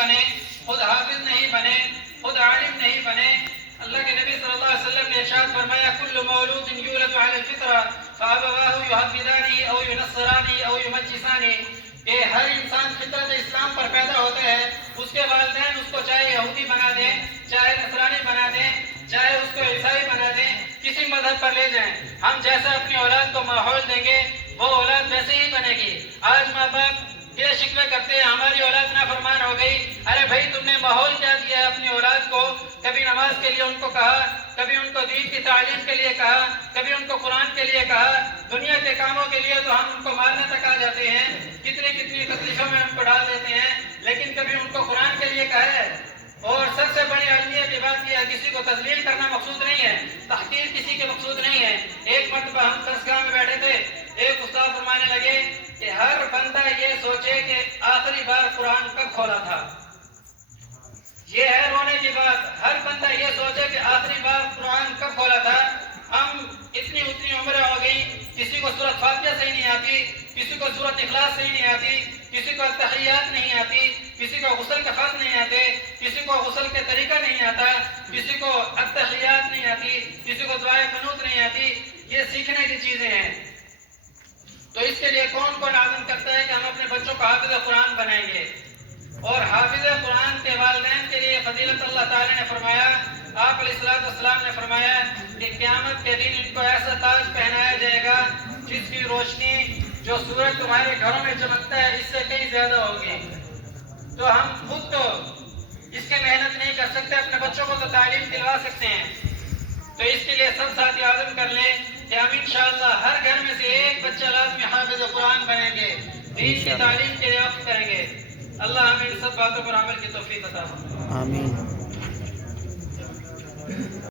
بنے، خود حافظ نہیں بنے، خود عالم نہیں بنے۔ اللہ کے نبی صلی اللہ علیہ وسلم نے ارشاد فرمایا کل مولود یولد علی الفطرہ فابواہ یہودانہ او ینصرانہ او یمجسانہ، کہ ہر انسان فطرت اسلام پر پیدا ہوتا ہے، اس کے والدین اس کو چاہے یہودی بنا دیں، چاہے نصرانی بنا دیں، چاہے اس کو عیسائی بنا دیں، کسی مذہب پر لے جائیں، ہم جیسا اپنی اولاد کو ماحول دیں گے وہ اولاد ویسے ہی بنے گی۔ آج ماں باپ یہ شکوے کرتے ہیں ہماری اولاد نافرمان ہو گئی، ارے بھائی تم نے ماحول کیا دیا ہے اپنی اولاد کو؟ کبھی نماز کے لیے ان کو کہا، کبھی ان کو دین کی تعلیم کے لیے کہا، کبھی ان کو قرآن کے لیے کہا؟ دنیا کے کاموں کے لیے تو ہم ان کو مارنے تک آ جاتے ہیں، کتنی کتنی تکلیفوں میں ان کو ڈال دیتے ہیں، لیکن کبھی ان کو قرآن کے لیے کہا ہے؟ اور سب سے بڑی علمیہ کی بات یہ ہے، کسی کو تذلیل کرنا مقصود نہیں ہے، تحقیر کسی کے مقصود نہیں ہے۔ ایک مرتبہ ہم درسگاہ میں بیٹھے تھے، ایک استاد فرمانے لگے کہ ہر بندہ یہ سوچے کہ آخری بار قرآن کب کھولا تھا۔ یہ ہے رونے کی بات، ہر بندہ یہ سوچے کہ آخری بار قرآن کب کھولا تھا۔ ہم اتنی عمریں ہو گئی، کسی کو سورۃ فاتحہ صحیح نہیں آتی، کسی کو سورۃ اخلاص صحیح نہیں آتی، کسی کو التحیات نہیں آتی، کسی کو غسل کے خط نہیں آتے، کسی کو غسل کے طریقہ نہیں آتا، کسی کو التحیات نہیں آتی، کسی کو دعائے قنوت نہیں آتی۔ یہ سیکھنے کی چیزیں ہیں، تو اس کے لیے کون عزم کرتا ہے کہ ہم اپنے بچوں کو حافظ قرآن بنائیں گے؟ اور حافظ قرآن کے والدین کے لیے فضیلت اللہ تعالی نے فرمایا، آپ علیہ السلام نے فرمایا کہ قیامت کے دن ان کو ایسا تاج پہنایا جائے گا جس کی روشنی جو سورج تمہارے گھروں میں چمکتا ہے اس سے کہیں زیادہ ہوگی۔ تو ہم خود تو اس کی محنت نہیں کر سکتے، اپنے بچوں کو تو تعلیم دلوا سکتے ہیں، تو اس کے لیے سب ساتھی عزم کر لیں کہ ہم انشاءاللہ ہر گھر میں سے ایک بچہ لازمی حافظ قرآن بنیں گے، دین کی تعلیم کے لیے وقف کریں گے۔ اللہ ہمیں ان سب باتوں پر عمل کی توفیق عطا فرمائے۔ آمین۔